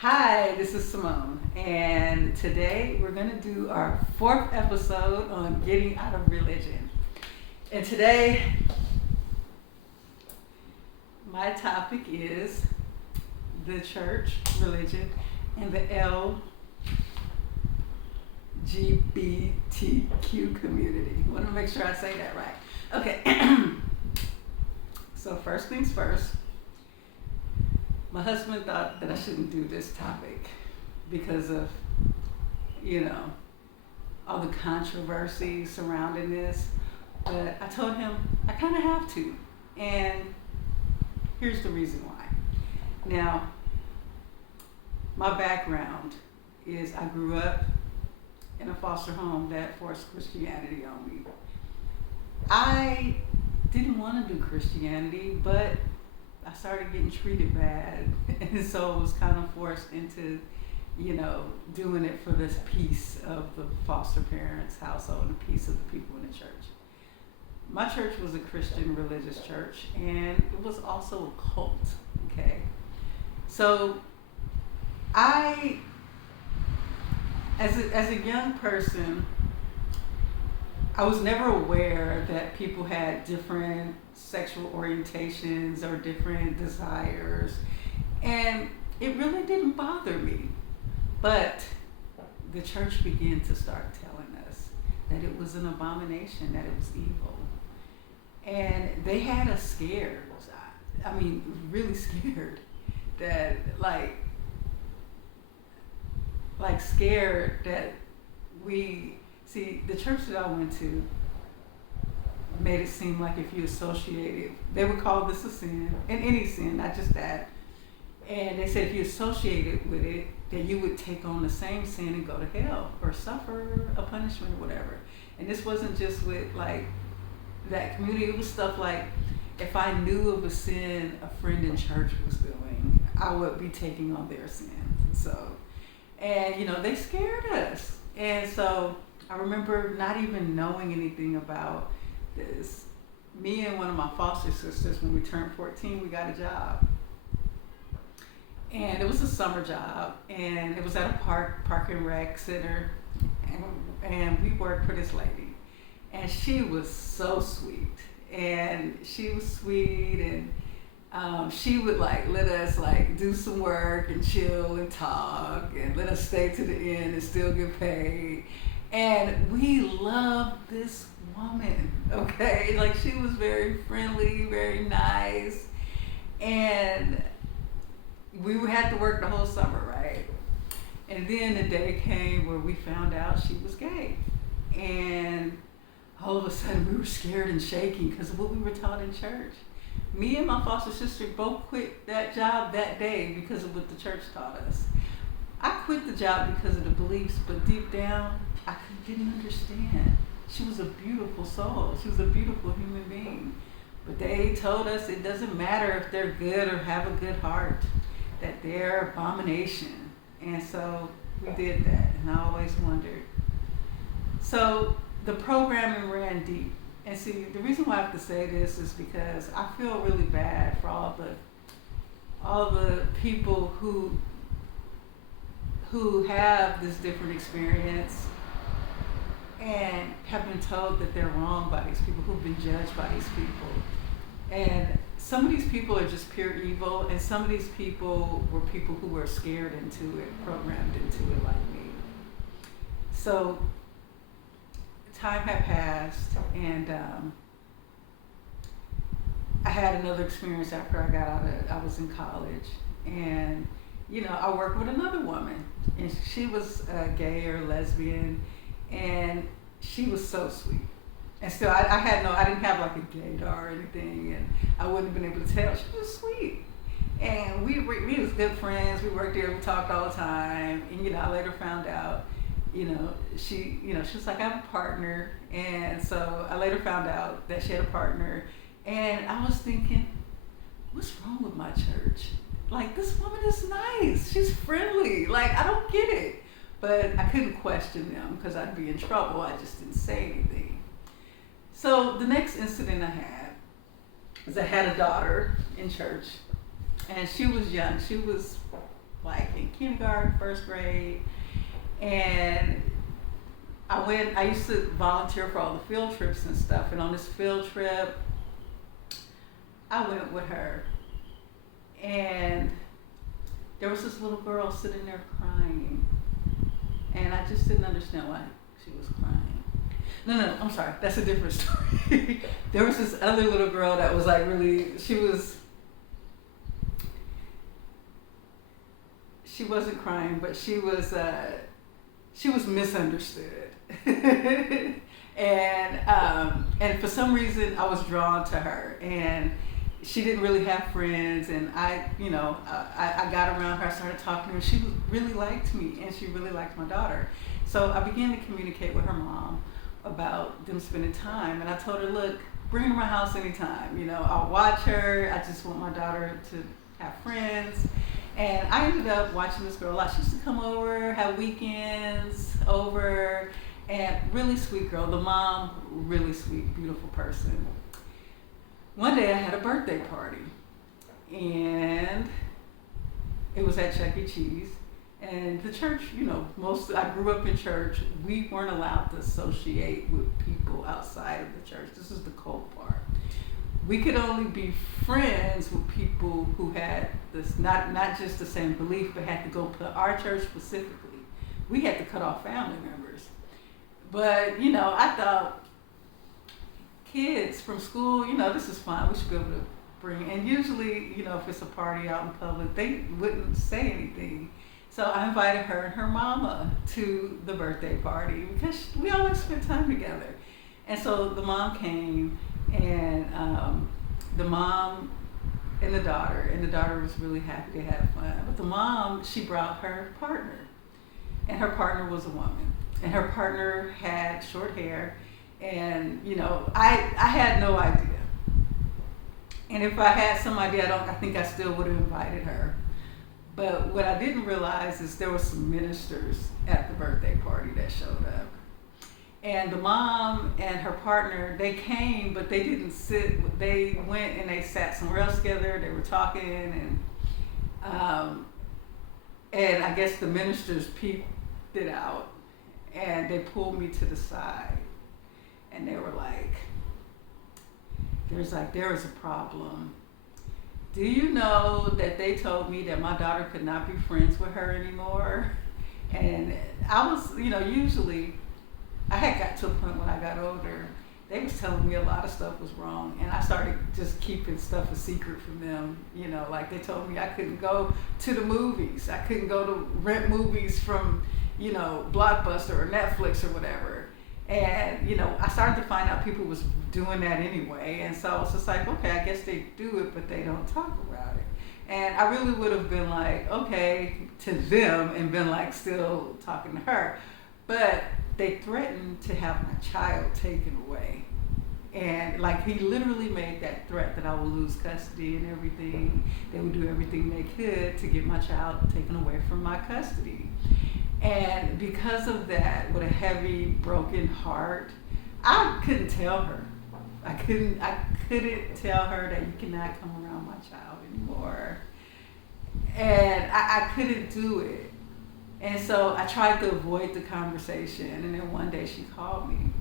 Hi, this is Simone, and today we're going to do our fourth episode on getting out of religion. And today, my topic is the church, religion, and the LGBTQ community. I want to make sure I say that right. Okay, so first things first. My husband thought that I shouldn't do this topic because of, all the controversy surrounding this. But I told him I kind of have to. And here's the reason why. Now, my background is I grew up in a foster home that forced Christianity on me. I didn't want to do Christianity, but I started getting treated bad, and so I was kind of forced into, doing it for this piece of the foster parents' household and a piece of the people in the church. My church was a Christian religious church, and it was also a cult, okay? So I, as a young person, I was never aware that people had different sexual orientations or different desires, and it really didn't bother me. But the church began to start telling us that it was an abomination, that it was evil. And they had us scared. I mean, really scared. That, scared that the church that I went to made it seem like if you associated, they would call this a sin, and any sin, not just that. And they said if you associated with it, that you would take on the same sin and go to hell or suffer a punishment or whatever. And this wasn't just with that community, it was stuff like if I knew of a sin a friend in church was doing, I would be taking on their sins. And they scared us. And so I remember not even knowing anything about this. Me and one of my foster sisters, when we turned 14, we got a job. And it was a summer job, and it was at a park and rec center, and we worked for this lady. And she was so sweet, and she would let us do some work and chill and talk and let us stay to the end and still get paid. And we loved this woman, okay? She was very friendly, very nice. And we had to work the whole summer, right? And then the day came where we found out she was gay. And all of a sudden we were scared and shaking because of what we were taught in church. Me and my foster sister both quit that job that day because of what the church taught us. I quit the job because of the beliefs, but deep down, I didn't understand. She was a beautiful soul. She was a beautiful human being. But they told us it doesn't matter if they're good or have a good heart, that they're abomination. And so we did that, and I always wondered. So the programming ran deep. And see, the reason why I have to say this is because I feel really bad for all the people who have this different experience and have been told that they're wrong by these people, who've been judged by these people. And some of these people are just pure evil, and some of these people were people who were scared into it, programmed into it like me. So time had passed, and I had another experience after I was in college, and I worked with another woman, and she was gay or lesbian, and she was so sweet. And still, I didn't have a gaydar or anything, and I wouldn't have been able to tell. She was sweet, and we was good friends. We worked there, we talked all the time, and I later found out, she was like, I have a partner, and so I later found out that she had a partner, and I was thinking, what's wrong with my church? This woman is nice, she's friendly, I don't get it. But I couldn't question them because I'd be in trouble. I just didn't say anything. So the next incident I had was I had a daughter in church, and she was young. She was in kindergarten, first grade, and I used to volunteer for all the field trips and stuff, and on this field trip, I went with her, and there was this little girl sitting there crying, and I just didn't understand why she was crying. No, I'm sorry, that's a different story. There was this other little girl that was like really, she wasn't crying, but she was misunderstood. And for some reason I was drawn to her, and she didn't really have friends, and I got around her, I started talking to her, she really liked me, and she really liked my daughter. So I began to communicate with her mom about them spending time, and I told her, look, bring her to my house anytime, I'll watch her, I just want my daughter to have friends. And I ended up watching this girl a lot. She used to come over, have weekends over, and really sweet girl. The mom, really sweet, beautiful person. One day I had a birthday party, and it was at Chuck E. Cheese. And the church, I grew up in church. We weren't allowed to associate with people outside of the church. This is the cold part. We could only be friends with people who had this, not just the same belief, but had to go to our church specifically. We had to cut off family members. But, I thought kids from school, this is fine. We should be able to bring, and usually, if it's a party out in public, they wouldn't say anything. So I invited her and her mama to the birthday party because we always spent time together. And so the mom came, and the mom and the daughter was really happy, they had fun. But the mom, she brought her partner, and her partner was a woman, and her partner had short hair, and I had no idea. And if I had some idea, I think I still would have invited her. But what I didn't realize is there were some ministers at the birthday party that showed up. And the mom and her partner, they came, but they didn't sit. They went and they sat somewhere else together. They were talking, and I guess the ministers peeped it out, and they pulled me to the side, and they were like, there is a problem. Do you know that they told me that my daughter could not be friends with her anymore? And I was, usually, I had got to a point when I got older, they was telling me a lot of stuff was wrong, and I started just keeping stuff a secret from them. Like they told me I couldn't go to the movies. I couldn't go to rent movies from, Blockbuster or Netflix or whatever. And, I started to find out people was doing that anyway. And so I was just like, okay, I guess they do it, but they don't talk about it. And I really would have been like, okay, to them, and been like still talking to her. But they threatened to have my child taken away. And like he literally made that threat that I would lose custody and everything. They would do everything they could to get my child taken away from my custody. And because of that, with a heavy, broken heart, I couldn't tell her. I couldn't tell her that you cannot come around my child anymore. And I couldn't do it. And so I tried to avoid the conversation, and then one day she called me.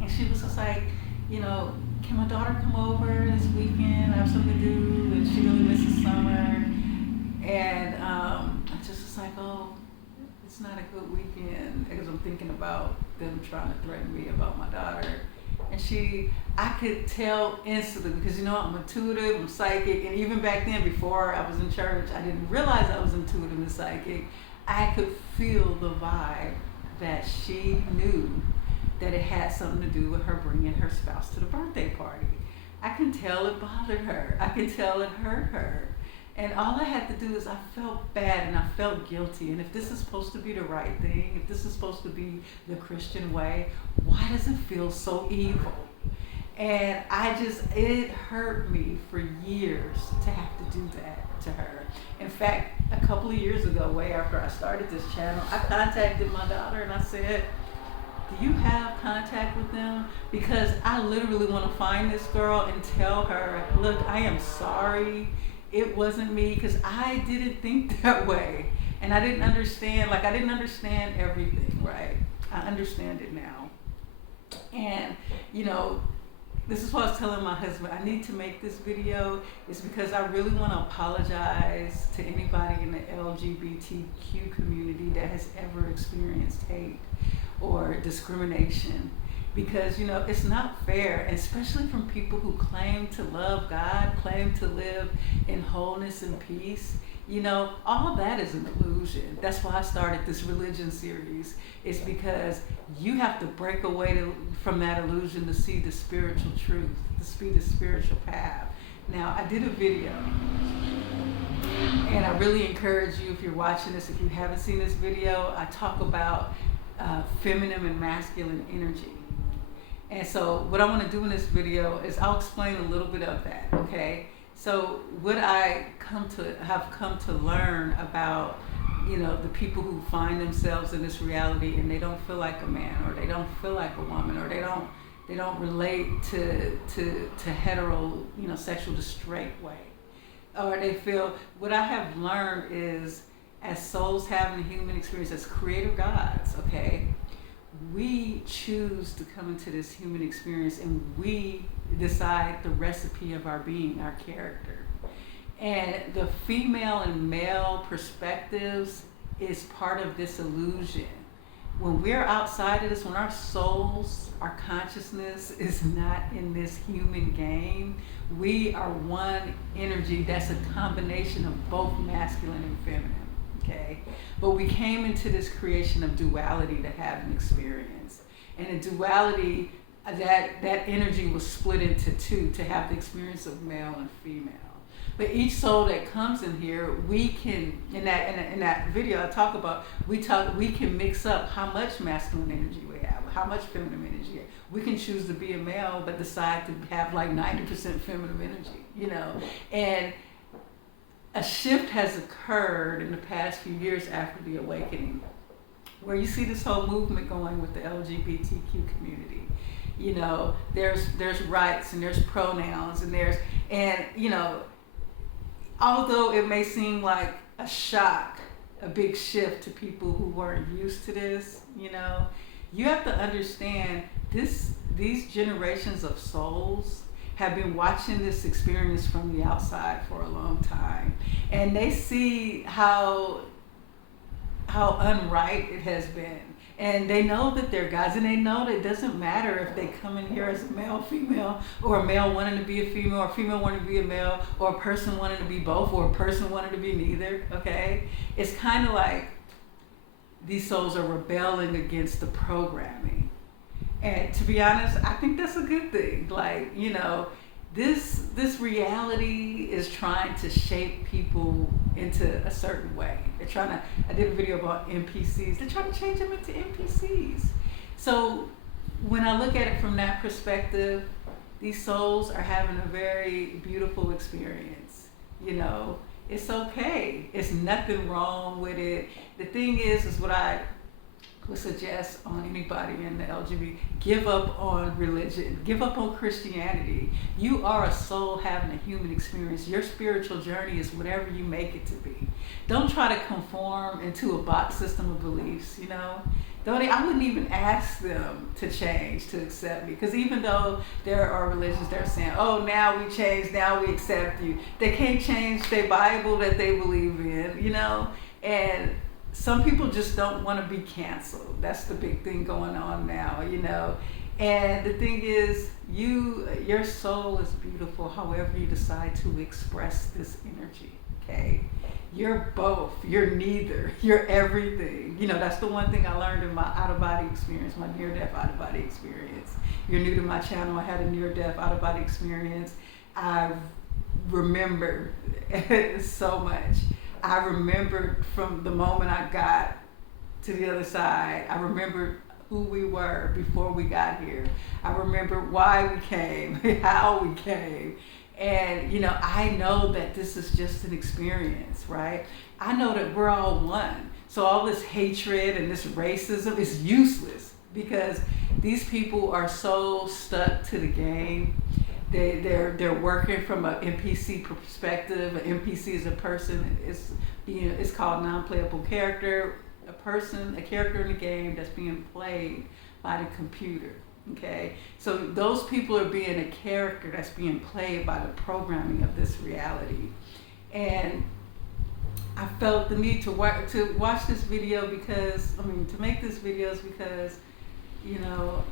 And she was just like, can my daughter come over this weekend? I have something to do, and she really misses summer. And I just was like, oh, it's not a good weekend, because I'm thinking about them trying to threaten me about my daughter. And I could tell instantly, because I'm intuitive, I'm psychic, and even back then, before I was in church, I didn't realize I was intuitive and psychic. I could feel the vibe that she knew that it had something to do with her bringing her spouse to the birthday party. I can tell it bothered her. I can tell it hurt her. And all I had to do is I felt bad and I felt guilty. And if this is supposed to be the right thing, if this is supposed to be the Christian way, why does it feel so evil? And it hurt me for years to have to do that to her. In fact, a couple of years ago, way after I started this channel, I contacted my daughter and I said, do you have contact with them? Because I literally want to find this girl and tell her, look, I am sorry it wasn't me, because I didn't think that way. And I didn't understand, I didn't understand everything, right? I understand it now. And, this is what I was telling my husband, I need to make this video, is because I really want to apologize to anybody in the LGBTQ community that has ever experienced hate or discrimination. Because, it's not fair, and especially from people who claim to love God, claim to live in wholeness and peace. All that is an illusion. That's why I started this religion series. It's because you have to break away from that illusion to see the spiritual truth, to see the spiritual path. Now, I did a video, and I really encourage you, if you're watching this, if you haven't seen this video, I talk about feminine and masculine energy. And so what I want to do in this video is I'll explain a little bit of that, okay? So what I have come to learn about, the people who find themselves in this reality and they don't feel like a man, or they don't feel like a woman, or they don't relate to hetero, sexual to straight way. Or they feel, what I have learned is, as souls having a human experience, as creator gods, okay, we choose to come into this human experience, and we decide the recipe of our being, our character. And the female and male perspectives is part of this illusion. When we're outside of this, when our souls, our consciousness is not in this human game, we are one energy that's a combination of both masculine and feminine. Okay, but we came into this creation of duality to have an experience, and in duality, that energy was split into two to have the experience of male and female. But each soul that comes in here, we can, in that video I talk about, we can mix up how much masculine energy we have, how much feminine energy. We can choose to be a male, but decide to have 90% feminine energy, and a shift has occurred in the past few years after the awakening, where you see this whole movement going with the LGBTQ community. There's rights, and there's pronouns, and although it may seem like a shock, a big shift to people who weren't used to this, you have to understand these generations of souls have been watching this experience from the outside for a long time, and they see how unright it has been, and they know that they're gods, and they know that it doesn't matter if they come in here as a male, female, or a male wanting to be a female, or a female wanting to be a male, or a person wanting to be both, or a person wanting to be neither. Okay, it's kind of like these souls are rebelling against the programming. And to be honest, I think that's a good thing. This reality is trying to shape people into a certain way. I did a video about NPCs. They're trying to change them into NPCs. So when I look at it from that perspective, these souls are having a very beautiful experience. It's okay. It's nothing wrong with it. The thing is what I would suggest on anybody in the LGBT, give up on religion, give up on Christianity. You are a soul having a human experience. Your spiritual journey is whatever you make it to be. Don't try to conform into a box system of beliefs, I wouldn't even ask them to change, to accept me, because even though there are religions that are saying, oh, now we change, now we accept you, they can't change their Bible that they believe in, and some people just don't want to be canceled. That's the big thing going on now, And the thing is, your soul is beautiful however you decide to express this energy, okay? You're both, you're neither, you're everything. That's the one thing I learned in my out-of-body experience, my near-death out-of-body experience. If you're new to my channel, I had a near-death out-of-body experience. I remember so much. I remembered from the moment I got to the other side, I remembered who we were before we got here. I remember why we came, how we came. And, I know that this is just an experience, right? I know that we're all one. So all this hatred and this racism is useless, because these people are so stuck to the game They're working from an NPC perspective. An NPC is a person. It's called non-playable character. A character in the game that's being played by the computer. Okay, so those people are being a character that's being played by the programming of this reality, and I felt the need to watch this video to make this video is because, you know,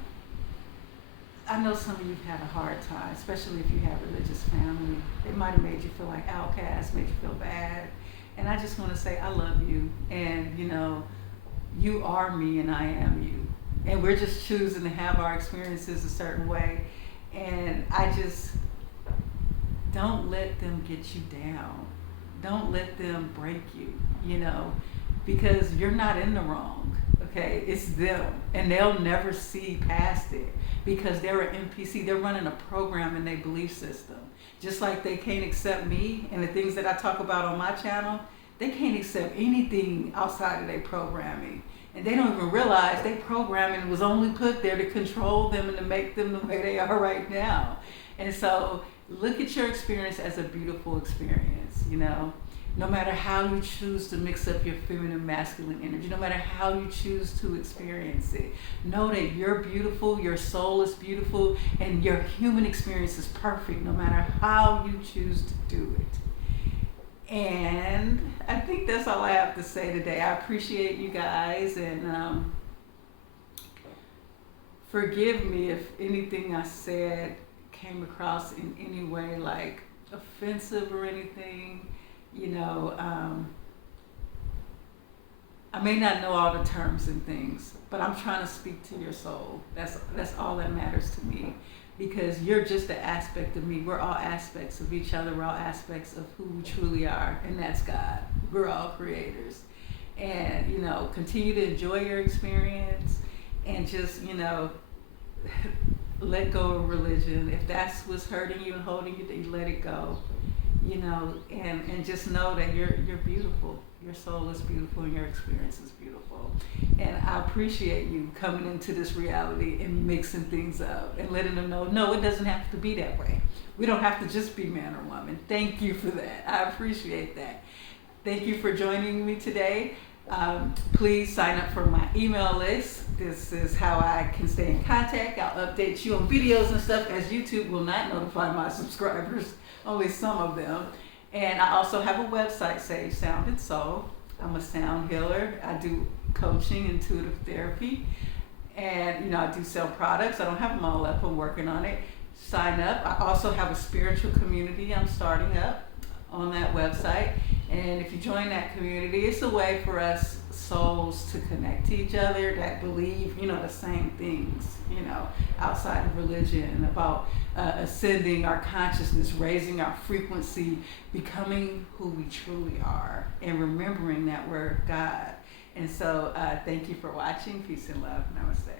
I know some of you have had a hard time, especially if you have religious family. It might have made you feel like outcast, made you feel bad. And I just want to say I love you. And, you know, you are me and I am you. And we're just choosing to have our experiences a certain way. And I just, don't let them get you down. Don't let them break you, you know, because you're not in the wrong, okay? It's them. And they'll never see past it because they're an NPC. They're running a program in their belief system. Just like they can't accept me and the things that I talk about on my channel, they can't accept anything outside of their programming. And they don't even realize their programming was only put there to control them and to make them the way they are right now. And so look at your experience as a beautiful experience, you know. No matter how you choose to mix up your feminine masculine energy, no matter how you choose to experience it, know that you're beautiful, your soul is beautiful, and your human experience is perfect no matter how you choose to do it. And I think that's all I have to say today. I appreciate you guys, and forgive me if anything I said came across in any way like offensive or anything. You know, I may not know all the terms and things, but I'm trying to speak to your soul. That's all that matters to me, because you're just an aspect of me. We're all aspects of each other. We're all aspects of who we truly are, and that's God. We're all creators. And, you know, continue to enjoy your experience and just, you know, let go of religion. If that's what's hurting you and holding you, then you let it go. You know, and just know that you're beautiful. Your soul is beautiful and your experience is beautiful. And I appreciate you coming into this reality and mixing things up and letting them know, no, it doesn't have to be that way. We don't have to just be man or woman. Thank you for that. I appreciate that. Thank you for joining me today. Please sign up for my email list. This is how I can stay in contact. I'll update you on videos and stuff, as YouTube will not notify my subscribers, only some of them. And I also have a website, Sage Sound and Soul. I'm a sound healer. I do coaching, intuitive therapy, and, you know, I do sell products. I don't have them all up. I'm working on it. Sign up. I also have a spiritual community I'm starting up on that website. And if you join that community, it's a way for us souls to connect to each other that believe, you know, the same things, you know, outside of religion, about ascending our consciousness, raising our frequency, becoming who we truly are, and remembering that we're God. And so thank you for watching. Peace and love. Namaste.